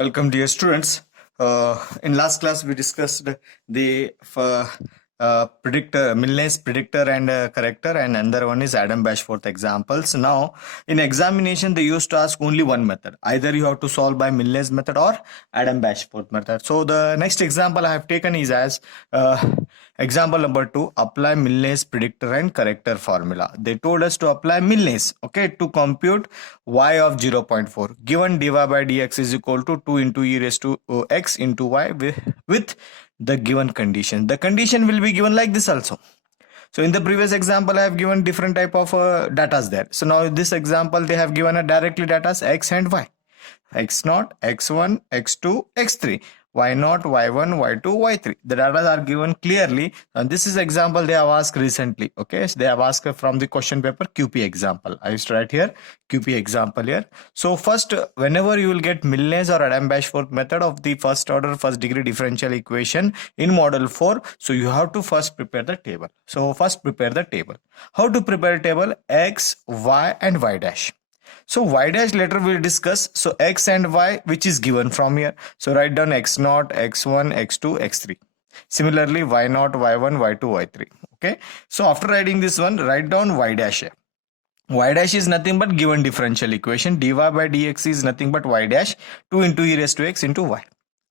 Welcome, dear students. In last class, we discussed the predictor, Milne's predictor and corrector, and another one is Adam-Bashforth examples. Now, in examination, they used to ask only one method. Either you have to solve by Milne's method or Adam-Bashforth method. So the next example I have taken is as example number 2, apply Milne's predictor and corrector formula. They told us to apply Milne's, okay, to compute y of 0.4. Given dy by dx is equal to 2 into e raised to x into y with the given condition. The condition will be given like this also. So in the previous example, I have given different type of datas there. So now in this example, they have given a directly datas x and y. x0, x1, x2, x3. y0, y1, y2, y3. The data are given clearly, and this is example they have asked recently. Okay, so they have asked from the question paper QP example. I used to write here QP example here. So first, whenever you will get Milne's or Adam-Bashforth method of the first order first degree differential equation in model 4, so you have to first prepare the table. So first prepare the table. How to prepare table? X, y and y dash. So y dash later we'll discuss. So x and y which is given from here. So write down x0, x1, x2, x3. Similarly y0, y1, y2, y3. Okay. So after writing this one, write down y dash here. Y dash is nothing but given differential equation. dy by dx is nothing but y dash 2 into e raised to x into y.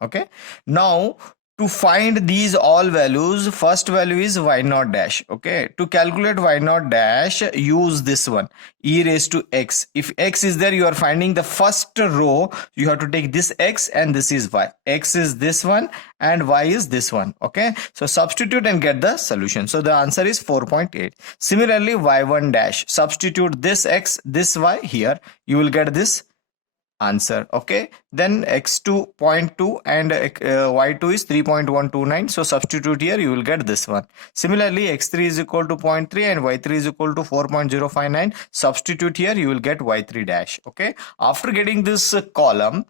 Okay. Now to find these all values, first value is y0 dash. Okay, to calculate y0 dash, use this one, e raised to x. If x is there, you are finding the first row, you have to take this x and this is y. X is this one and y is this one. Okay, so substitute and get the solution. So the answer is 4.8. Similarly, y1 dash, substitute this x, this y here, you will get this answer. Okay, then x2 0.2 and y2 is 3.129. So substitute here, you will get this one. Similarly, x3 is equal to 0.3 and y3 is equal to 4.059. Substitute here, you will get y3 dash. Okay, after getting this column,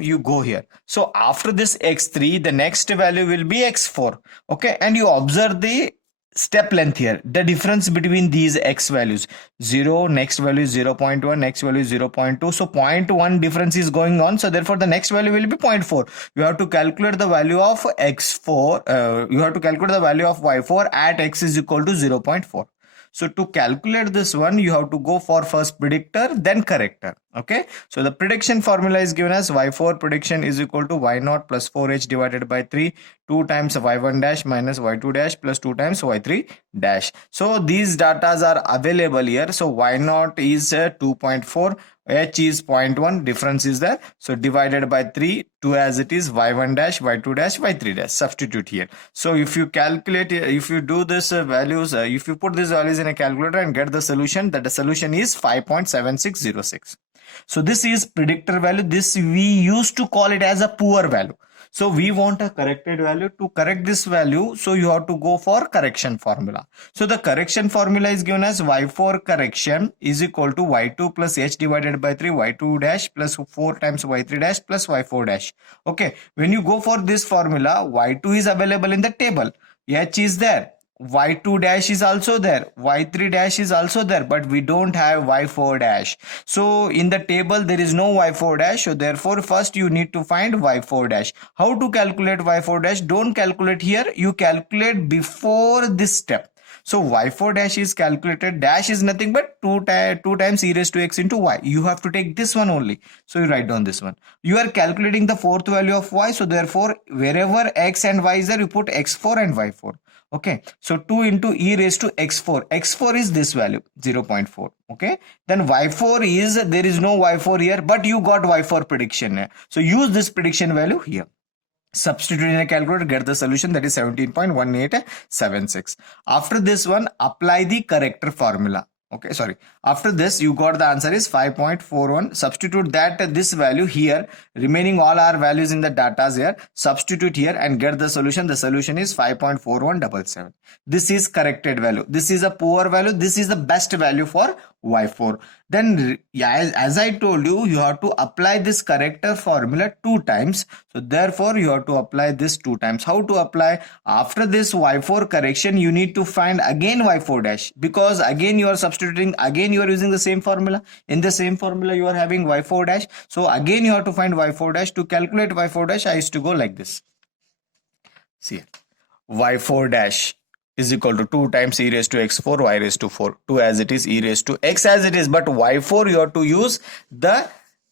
you go here. So after this x3, the next value will be x4. Okay, and you observe the step length here, the difference between these x values, 0, next value is 0.1, next value is 0.2. So 0.1 difference is going on. So therefore the next value will be 0.4. You have to calculate the value of x4. You have to calculate the value of y4 at x is equal to 0.4. So to calculate this one, you have to go for first predictor, then corrector. Okay. So the prediction formula is given as y4 prediction is equal to y0 plus 4h divided by 3, 2 times y1 dash minus y2 dash plus 2 times y3 dash. So these datas are available here. So y0 is 2.4. H is 0.1, difference is there. So divided by 3, 2 as it is, y1 dash, y2 dash, y3 dash. Substitute here. So if you calculate, if you do this values, if you put these values in a calculator and get the solution, that the solution is 5.7606. So this is predictor value. This we used to call it as a poor value. So we want a corrected value. To correct this value, so you have to go for correction formula. So the correction formula is given as y4 correction is equal to y2 plus h divided by 3, y2 dash plus 4 times y3 dash plus y4 dash. Okay, when you go for this formula, y2 is available in the table, h is there, y2 dash is also there, y3 dash is also there, but we don't have y4 dash. So in the table there is no y4 dash. So therefore first you need to find y4 dash. How to calculate y4 dash? Don't calculate here, you calculate before this step. So y4 dash is calculated, dash is nothing but 2 times e raised to x into y. You have to take this one only. So you write down this one. You are calculating the fourth value of y. So therefore wherever x and y is there, you put x4 and y4. Okay, so 2 into e raised to x4. x4 is this value, 0.4. Okay, then y4 is, there is no y4 here, but you got y4 prediction here. So use this prediction value here. Substitute in a calculator, get the solution, that is 17.1876. After this one, apply the corrector formula. Okay, sorry. After this, you got the answer is 5.41. Substitute that this value here. Remaining all our values in the datas here. Substitute here and get the solution. The solution is 5.4177. This is corrected value. This is a poor value. This is the best value for y4. Then as I told you, you have to apply this corrector formula 2 times. So therefore you have to apply this 2 times. How to apply? After this y4 correction, you need to find again y4 dash, because again you are substituting, again you are using the same formula. In the same formula you are having y4 dash. So again you have to find y4 dash. To calculate y4 dash, I used to go like this. See, y4 dash is equal to 2 times e raised to x4 y raised to 4. 2 as it is, e raised to x as it is, but y4 you have to use the,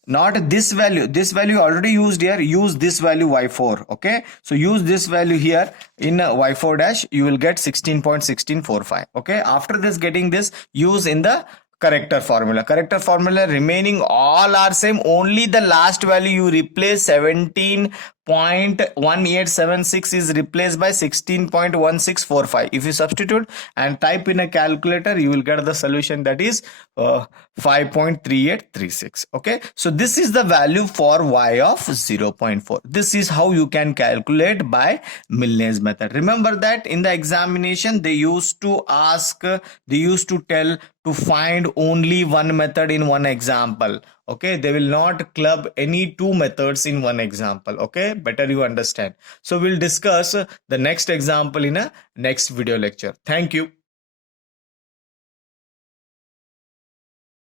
not this value. This value already used here. Use this value y4. Okay, so use this value here in y4 dash. You will get 16.1645. Okay, after this, getting this, use in the corrector formula. Corrector formula remaining all are same. Only the last value you replace, 17.1876 is replaced by 16.1645. If you substitute and type in a calculator, you will get the solution, that is 5.3836. Okay, so this is the value for y of 0.4. This is how you can calculate by Milne's method. Remember that in the examination they used to ask, they used to tell to find only one method in one example. Okay, they will not club any two methods in one example. Okay, better you understand. So we'll discuss the next example in a next video lecture. Thank you.